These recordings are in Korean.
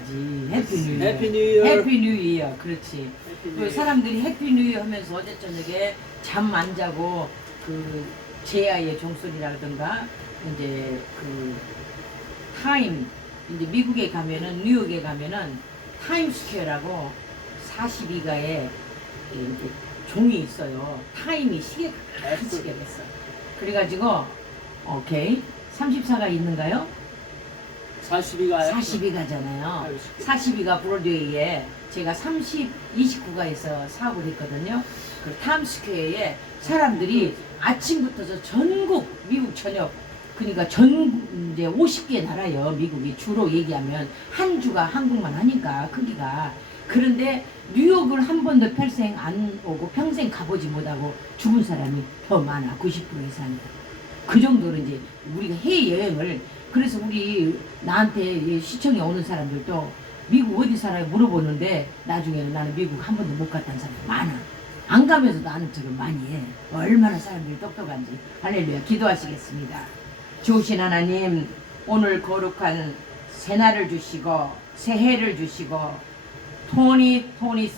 해야지. 해피 뉴 이어. 해피 뉴 이어. 해피 뉴 이어. 그렇지. 해피 뉴 그 이어. 사람들이 해피 뉴 이어 하면서 어제 저녁에 잠 안 자고 그 제아의 종소리라든가 이제 그 타임, 이제 미국에 가면은, 뉴욕에 가면은 타임스퀘어라고 42가에 이제 종이 있어요. 타임이 시계가 큰 시계가 있어. 그래가지고 오케이 34가 있는가요? 42가요? 42가잖아요. 42가 브로드웨이에 제가 29가에서 사업을 했거든요. 그 탐스퀘어에 사람들이 아침부터서 전국 미국 전역, 그러니까 이제 50개 나라요. 미국이 주로 얘기하면 한 주가 한국만 하니까 크기가. 그런데 뉴욕을 한 번도 평생 안 오고 평생 가보지 못하고 죽은 사람이 더 많아. 90% 이상이. 그 정도로 이제 우리가 해외여행을, 그래서 우리 나한테 시청에 오는 사람들도 미국 어디 살아요 물어보는데 나중에는 나는 미국 한 번도 못 갔다는 사람이 많아. 안 가면서도 아는 척을 많이 해. 얼마나 사람들이 똑똑한지. 할렐루야. 기도하시겠습니다. 좋으신 하나님, 오늘 거룩한 새날을 주시고 새해를 주시고 토니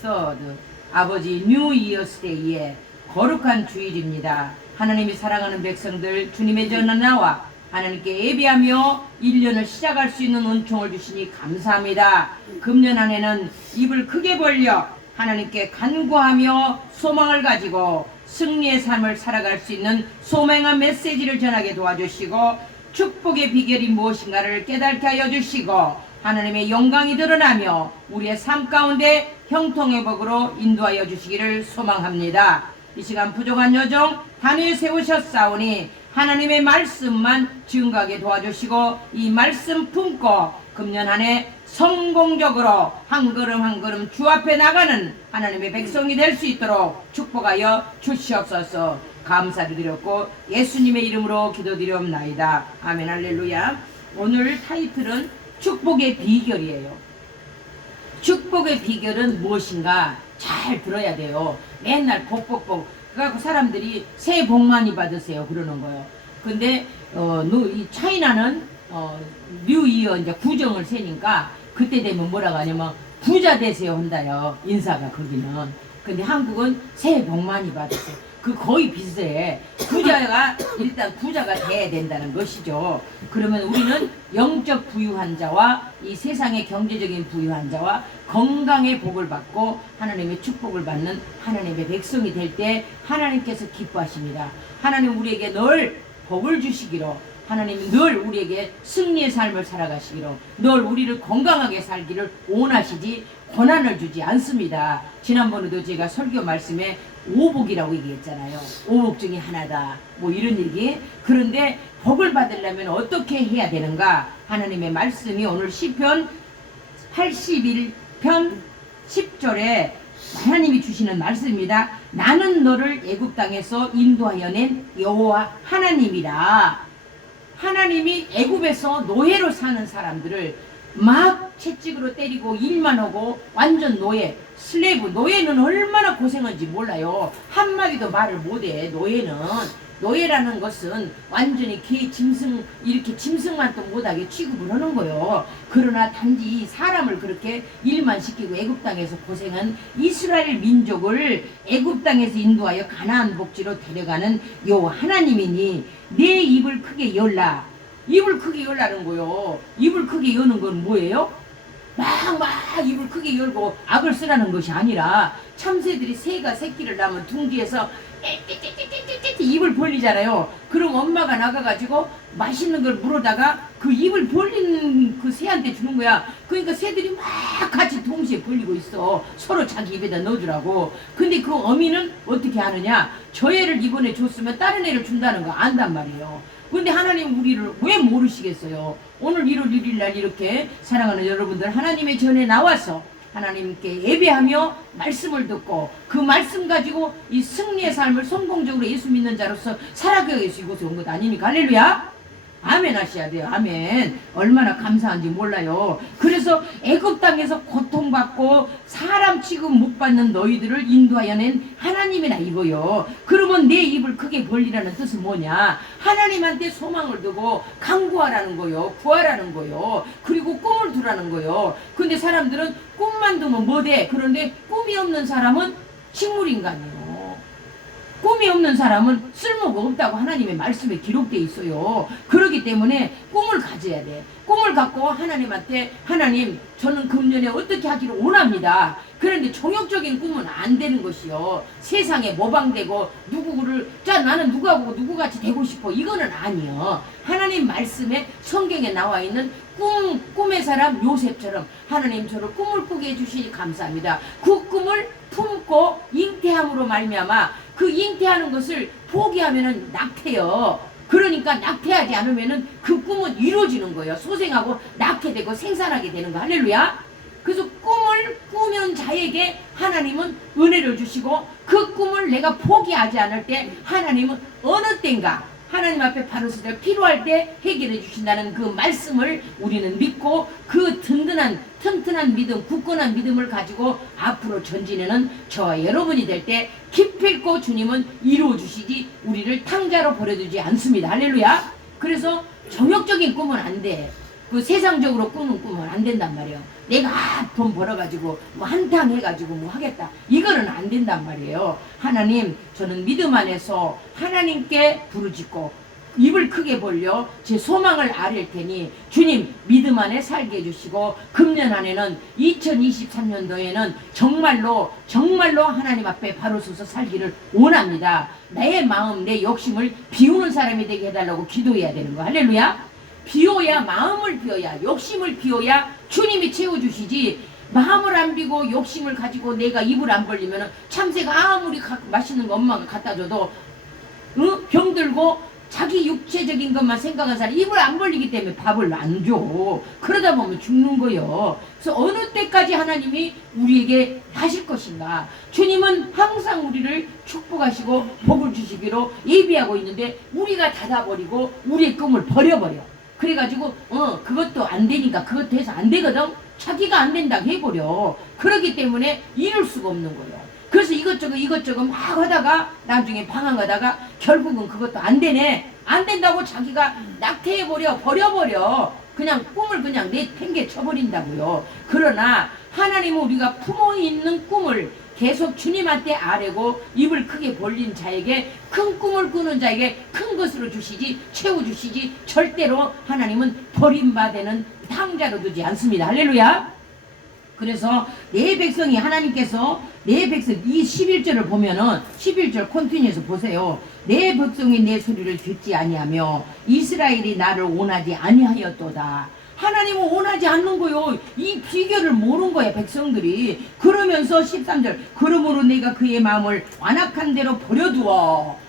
서드 아버지 뉴 이어스 데이에 거룩한 주일입니다. 하나님이 사랑하는 백성들 주님의 전나와 하나님께 예배하며 1년을 시작할 수 있는 은총을 주시니 감사합니다. 금년 한 해는 입을 크게 벌려 하나님께 간구하며 소망을 가지고 승리의 삶을 살아갈 수 있는 소명한 메시지를 전하게 도와주시고 축복의 비결이 무엇인가를 깨닫게 하여 주시고 하나님의 영광이 드러나며 우리의 삶 가운데 형통의 복으로 인도하여 주시기를 소망합니다. 이 시간 부족한 여정 단위에 세우셨사오니 하나님의 말씀만 증거하게 도와주시고 이 말씀 품고 금년 한 해 성공적으로 한 걸음 한 걸음 주 앞에 나가는 하나님의 백성이 될 수 있도록 축복하여 주시옵소서. 감사를 드렸고 예수님의 이름으로 기도드리옵나이다. 아멘. 할렐루야. 오늘 타이틀은 축복의 비결이에요. 축복의 비결은 무엇인가 잘 들어야 돼요. 맨날 복복복 그래갖고 사람들이 새해 복 많이 받으세요 그러는 거예요. 근데 이 차이나는 뉴 이어 이제 구정을 세니까 그때 되면 뭐라고 하냐면 부자 되세요 한다요. 인사가 거기는. 근데 한국은 새해 복 많이 받으세요. 그 거의 비슷해. 부자가 일단 부자가 돼야 된다는 것이죠. 그러면 우리는 영적 부유한 자와 이 세상의 경제적인 부유한 자와 건강의 복을 받고 하나님의 축복을 받는 하나님의 백성이 될 때 하나님께서 기뻐하십니다. 하나님 우리에게 늘 복을 주시기로, 하나님이 늘 우리에게 승리의 삶을 살아가시기로, 늘 우리를 건강하게 살기를 원하시지 권한을 주지 않습니다. 지난번에도 제가 설교 말씀에 오복이라고 얘기했잖아요. 오복 중에 하나다. 뭐 이런 얘기. 그런데 복을 받으려면 어떻게 해야 되는가? 하나님의 말씀이 오늘 시편 81편 10절에 하나님이 주시는 말씀입니다. 나는 너를 애굽 땅에서 인도하여 낸 여호와 하나님이라. 하나님이 애굽에서 노예로 사는 사람들을 막 채찍으로 때리고 일만 하고 완전 노예, 슬레이브. 노예는 얼마나 고생한지 몰라요. 한마디도 말을 못해. 노예라는 것은 완전히 개 짐승, 이렇게 짐승만 또 못하게 취급을 하는 거요. 그러나 단지 사람을 그렇게 일만 시키고 애굽 땅에서 고생한 이스라엘 민족을 애굽 땅에서 인도하여 가나안 복지로 데려가는 여호와 하나님이니 내 입을 크게 열라. 입을 크게 열라는 거요. 입을 크게 여는 건 뭐예요? 막 입을 크게 열고 악을 쓰라는 것이 아니라, 참새들이 새가 새끼를 낳으면 둥지에서 입을 벌리잖아요. 그럼 엄마가 나가가지고 맛있는 걸 물어다가 그 입을 벌린 그 새한테 주는 거야. 그러니까 새들이 막 같이 동시에 벌리고 있어. 서로 자기 입에다 넣어주라고. 근데 그 어미는 어떻게 하느냐? 저 애를 이번에 줬으면 다른 애를 준다는 거 안단 말이에요. 근데 하나님 우리를 왜 모르시겠어요? 오늘 1월 1일 날 이렇게 사랑하는 여러분들 하나님의 전에 나와서 하나님께 예배하며 말씀을 듣고 그 말씀 가지고 이 승리의 삶을 성공적으로 예수 믿는 자로서 살아가기 위해서 이곳에 온 것 아닙니까? 할렐루야. 아멘 하셔야 돼요. 아멘. 얼마나 감사한지 몰라요. 그래서 애굽 땅에서 고통 고통받고 사람 취급 못 받는 너희들을 인도하여 낸 하나님이라 이거요. 그러면 내 입을 크게 벌리라는 뜻은 뭐냐? 하나님한테 소망을 두고 간구하라는 거요. 구하라는 거요. 그리고 꿈을 두라는 거요. 근데 사람들은 꿈만 두면 뭐 돼? 그런데 꿈이 없는 사람은 식물인간이요. 꿈이 없는 사람은 쓸모가 없다고 하나님의 말씀에 기록되어 있어요. 그렇기 때문에 꿈을 가져야 돼. 꿈을 갖고 하나님한테 하나님 저는 금년에 어떻게 하기를 원합니다. 그런데 종역적인 꿈은 안 되는 것이요. 세상에 모방되고 누구를 자 나는 누가 보고 누구같이 되고 싶어 이거는 아니요. 하나님 말씀에 성경에 나와 있는 꿈의 사람 요셉처럼 하나님 저를 꿈을 꾸게 해주시니 감사합니다. 그 꿈을 품고 잉태함으로 말미암아 그 잉태하는 것을 포기하면은 낙태요. 그러니까 낙태하지 않으면은 그 꿈은 이루어지는 거예요. 소생하고 낳게 되고 생산하게 되는 거. 할렐루야. 그래서 꿈을 꾸면 자에게 하나님은 은혜를 주시고 그 꿈을 내가 포기하지 않을 때 하나님은 어느 때인가 하나님 앞에 바로 서서 필요할 때 해결해 주신다는 그 말씀을 우리는 믿고 그 튼튼한 믿음, 굳건한 믿음을 가지고 앞으로 전진하는 저와 여러분이 될 때 기필코 주님은 이루어 주시지 우리를 탕자로 버려두지 않습니다. 할렐루야. 그래서 정욕적인 꿈은 안 돼. 그 세상적으로 꾸는 꿈은 안 된단 말이에요. 내가 돈 벌어가지고 뭐 한탕 해가지고 뭐 하겠다. 이거는 안 된단 말이에요. 하나님 저는 믿음 안에서 하나님께 부르짖고 입을 크게 벌려 제 소망을 아릴 테니 주님 믿음 안에 살게 해주시고 금년 안에는 2023년도에는 정말로 하나님 앞에 바로 서서 살기를 원합니다. 내 마음 내 욕심을 비우는 사람이 되게 해달라고 기도해야 되는 거. 할렐루야. 비워야 마음을 비워야 욕심을 비워야 주님이 채워주시지 마음을 안 비고 욕심을 가지고 내가 입을 안 벌리면 참새가 아무리 맛있는 거 엄마가 갖다 줘도 병들고 자기 육체적인 것만 생각한 사람 입을 안 벌리기 때문에 밥을 안 줘. 그러다 보면 죽는 거요. 그래서 어느 때까지 하나님이 우리에게 하실 것인가. 주님은 항상 우리를 축복하시고 복을 주시기로 예비하고 있는데 우리가 닫아버리고 우리의 꿈을 버려버려. 그래가지고 그것도 안 되니까 그것도 해서 안 되거든. 자기가 안 된다고 해버려. 그러기 때문에 이룰 수가 없는 거예요. 그래서 이것저것 막 하다가 나중에 방황하다가 결국은 그것도 안 되네. 안 된다고 자기가 낙태해버려. 버려버려. 그냥 꿈을 그냥 내팽개 쳐버린다고요. 그러나 하나님은 우리가 품어 있는 꿈을 계속 주님한테 아뢰고 입을 크게 벌린 자에게 큰 꿈을 꾸는 자에게 큰 것으로 주시지 채워주시지 절대로 하나님은 버림받는 탕자로 두지 않습니다. 할렐루야. 그래서 내 백성이 하나님께서 내 백성 이 11절을 보면은 11절 컨티뉴에서 보세요. 내 백성이 내 소리를 듣지 아니하며 이스라엘이 나를 원하지 아니하였도다. 하나님은 원하지 않는 거요. 이 비결을 모르는 거야 백성들이. 그러면서 13절 그러므로 내가 그의 마음을 완악한 대로 버려두어.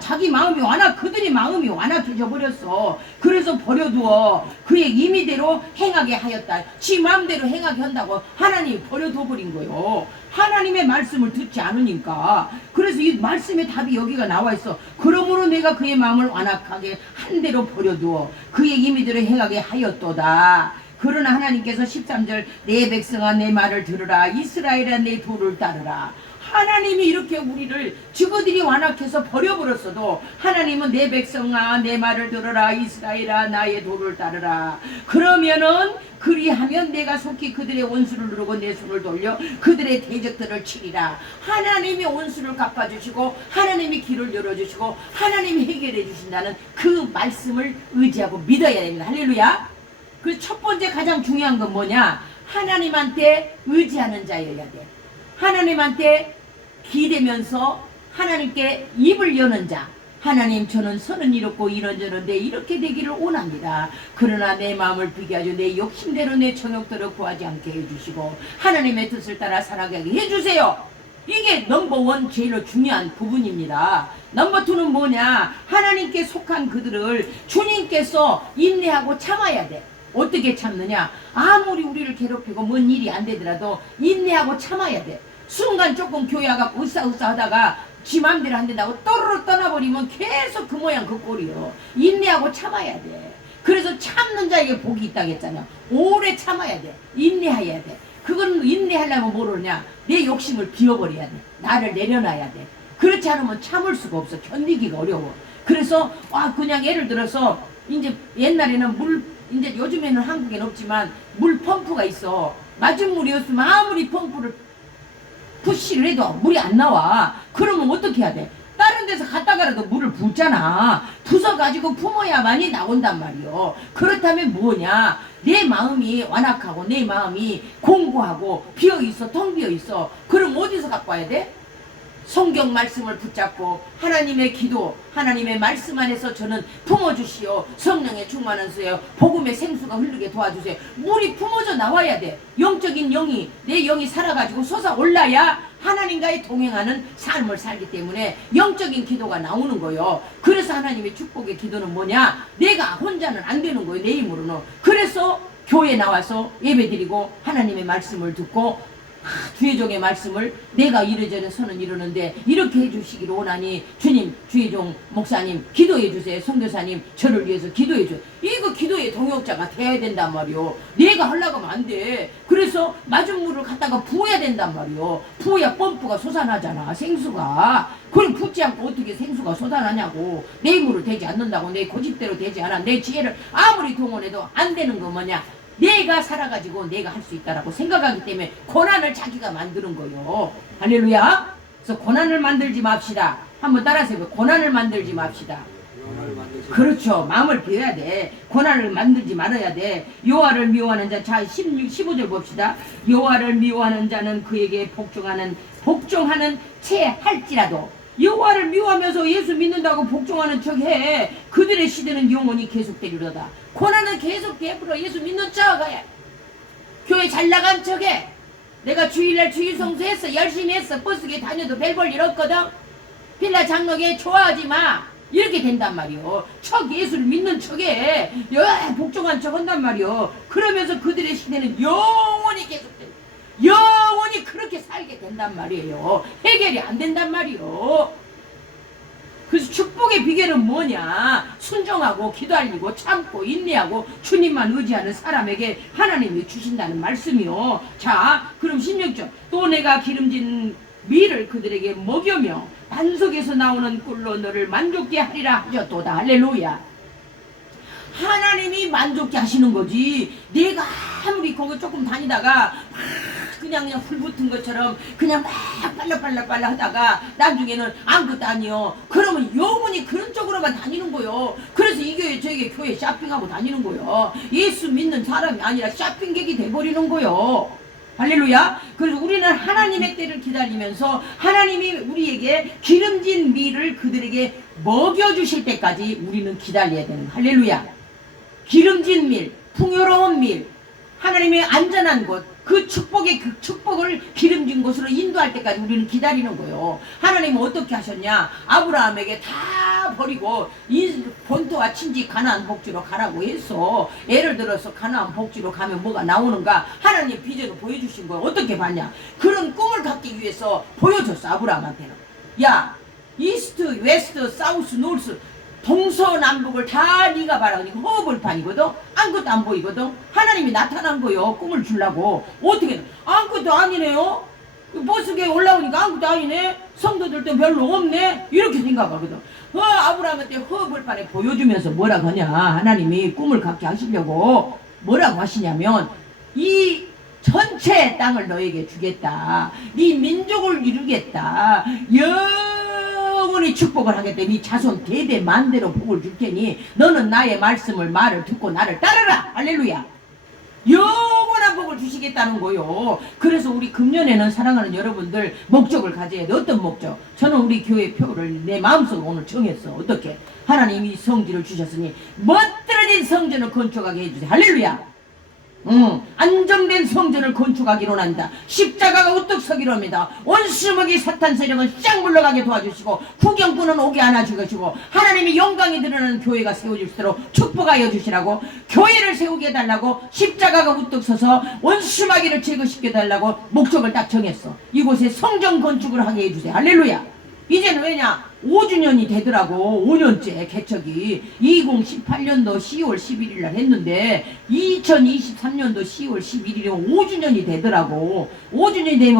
자기 마음이 그들의 마음이 완악해져 버렸어. 그래서 버려두어 그의 임의대로 행하게 하였다. 지 마음대로 행하게 한다고 하나님이 버려둬 버린 거요. 하나님의 말씀을 듣지 않으니까. 그래서 이 말씀의 답이 여기가 나와 있어. 그러므로 내가 그의 마음을 완악하게 한 대로 버려두어 그의 임의대로 행하게 하였도다. 그러나 하나님께서 13절 내 백성아 내 말을 들으라 이스라엘아 내 도를 따르라. 하나님이 이렇게 우리를 저들이 완악해서 버려버렸어도 하나님은 내 백성아 내 말을 들으라 이스라엘아 나의 도를 따르라. 그러면은 그리하면 내가 속히 그들의 원수를 누르고 내 손을 돌려 그들의 대적들을 치리라. 하나님이 원수를 갚아주시고 하나님이 길을 열어주시고 하나님이 해결해 주신다는 그 말씀을 의지하고 믿어야 됩니다. 할렐루야. 그 첫 번째 가장 중요한 건 뭐냐? 하나님한테 의지하는 자여야 돼. 하나님한테 기대면서 하나님께 입을 여는 자. 하나님 저는 선은 이렇고 이런저런데 이렇게 되기를 원합니다. 그러나 내 마음을 비게 하죠. 내 욕심대로 내 정욕대로 구하지 않게 해주시고 하나님의 뜻을 따라 살아가게 해주세요. 이게 넘버원 제일 중요한 부분입니다. 넘버투는 뭐냐? 하나님께 속한 그들을 주님께서 인내하고 참아야 돼. 어떻게 참느냐? 아무리 우리를 괴롭히고 뭔 일이 안 되더라도 인내하고 참아야 돼. 순간 조금 교회하고 으싸으싸 하다가 지 맘대로 안 된다고 또르르 떠나버리면 계속 그 모양 그 꼴이요. 인내하고 참아야 돼. 그래서 참는 자에게 복이 있다고 했잖아요. 오래 참아야 돼. 인내해야 돼. 그건 인내하려면 모르냐? 내 욕심을 비워버려야 돼. 나를 내려놔야 돼. 그렇지 않으면 참을 수가 없어. 견디기가 어려워. 그래서 그냥 예를 들어서 이제 옛날에는 이제 요즘에는 한국에는 없지만 물 펌프가 있어. 맞은 물이었으면 아무리 펌프를 푸시를 해도 물이 안 나와. 그러면 어떻게 해야 돼? 다른 데서 갔다가라도 물을 붓잖아. 부숴가지고 품어야만이 나온단 말이요. 그렇다면 뭐냐? 내 마음이 완악하고 내 마음이 공고하고 비어있어. 텅 비어있어. 그럼 어디서 갖고 와야 돼? 성경 말씀을 붙잡고 하나님의 기도, 하나님의 말씀 안에서 저는 품어주시오. 성령의 충만하세요. 복음의 생수가 흐르게 도와주세요. 물이 품어져 나와야 돼. 영적인 영이, 내 영이 살아가지고 솟아올라야 하나님과의 동행하는 삶을 살기 때문에 영적인 기도가 나오는 거예요. 그래서 하나님의 축복의 기도는 뭐냐? 내가 혼자는 안 되는 거예요. 내 힘으로는. 그래서 교회 나와서 예배드리고 하나님의 말씀을 듣고 주의종의 말씀을 내가 이래저래 선은 이러는데 이렇게 해주시기를 원하니 주님, 주의종 목사님 기도해 주세요. 선교사님 저를 위해서 기도해 주세요. 이거 기도의 동역자가 돼야 된단 말이요. 내가 하려고 하면 안 돼. 그래서 맞은 물을 갖다가 부어야 된단 말이요. 부어야 펌프가 솟아나잖아. 생수가. 그럼 붓지 않고 어떻게 생수가 솟아나냐고. 내 힘으로 되지 않는다고. 내 고집대로 되지 않아. 내 지혜를 아무리 동원해도 안 되는 거 뭐냐? 내가 살아가지고 내가 할 수 있다라고 생각하기 때문에 고난을 자기가 만드는 거요. 할렐루야. 그래서 고난을 만들지 맙시다. 한번 따라하세요. 고난을 만들지 맙시다. 그렇죠. 마음을 비워야 돼. 고난을 만들지 말아야 돼. 여호와를 미워하는 자, 자 15절 봅시다. 여호와를 미워하는 자는 그에게 복종하는 채 할지라도. 여호와를 미워하면서 예수 믿는다고 복종하는 척해. 그들의 시대는 영원히 계속되리로다. 고난은 계속 베풀어. 예수 믿는 척해. 교회 잘 나간 척해. 내가 주일날 주일 성수했어. 열심히 했어. 버스에 다녀도 별 볼 일 없거든. 빌라 장로교회 좋아하지 마. 이렇게 된단 말이요. 예수를 믿는 척해. 복종한 척 한단 말이요. 그러면서 그들의 시대는 영원히 계속돼. 영원히 그렇게 살게 된단 말이에요. 해결이 안 된단 말이요. 그래서 축복의 비결은 뭐냐? 순종하고 기도하고 참고 인내하고 주님만 의지하는 사람에게 하나님이 주신다는 말씀이요. 자, 그럼 16절. 또 내가 기름진 밀을 그들에게 먹여며 반석에서 나오는 꿀로 너를 만족케 하리라 하셨도다. 할렐루야. 하나님이 만족케 하시는 거지. 내가 아무리 거기 조금 다니다가 그냥 불 붙은 것처럼 그냥 막 빨라 하다가 나중에는 아무것도 아니요. 그러면 영원히 그런 쪽으로만 다니는 거요. 그래서 이 교회 저기 교회 쇼핑하고 다니는 거요. 예수 믿는 사람이 아니라 쇼핑객이 돼버리는 거요. 할렐루야. 그래서 우리는 하나님의 때를 기다리면서 하나님이 우리에게 기름진 밀을 그들에게 먹여주실 때까지 우리는 기다려야 되는 거예요. 할렐루야. 기름진 밀, 풍요로운 밀, 하나님의 안전한 곳, 그 축복을 기름진 곳으로 인도할 때까지 우리는 기다리는 거예요. 하나님은 어떻게 하셨냐? 아브라함에게 다 버리고 본토와 친지 가나안 복지로 가라고 했어. 예를 들어서 가나안 복지로 가면 뭐가 나오는가? 하나님 비전을 보여주신 거예요. 어떻게 봤냐? 그런 꿈을 갖기 위해서 보여줬어. 아브라함한테는. 야, 이스트, 웨스트, 사우스, 노스 동서남북을 다 네가 봐라. 허벌판이거든. 아무것도 안 보이거든. 하나님이 나타난 거요. 꿈을 주려고. 어떻게 아무것도 아니네요. 버스에 올라오니까 아무것도 아니네. 성도들도 별로 없네. 이렇게 생각하거든. 아브라함한테 허벌판에 보여주면서 뭐라고 하냐. 하나님이 꿈을 갖게 하시려고 뭐라고 하시냐면 이 전체 땅을 너에게 주겠다. 네 민족을 이루겠다. 영원히 축복을 하겠다. 네 자손 대대 만대로 복을 줄 테니 너는 나의 말을 듣고 나를 따르라. 할렐루야. 영원한 복을 주시겠다는 거요. 그래서 우리 금년에는 사랑하는 여러분들 목적을 가져야 돼. 어떤 목적? 저는 우리 교회 표를 내 마음속으로 오늘 정했어. 어떻게? 하나님이 성지를 주셨으니 멋들어진 성전을 건축하게 해주세요. 할렐루야. 안정된 성전을 건축하기로 한다. 십자가가 우뚝 서기로 합니다. 원수먹이 사탄 세력을 쫙 물러가게 도와주시고 구경꾼은 오게 안아주시고 하나님의 영광이 드러나는 교회가 세워질수록 축복하여 주시라고 교회를 세우게 해달라고 십자가가 우뚝 서서 원수마귀를 제거시켜 달라고 목적을 딱 정했어. 이곳에 성전 건축을 하게 해주세요. 할렐루야. 이제는 왜냐? 5주년이 되더라고. 5년째 개척이 2018년도 10월 11일 날 했는데 2023년도 10월 11일이면 5주년이 되더라고. 5주년이 되면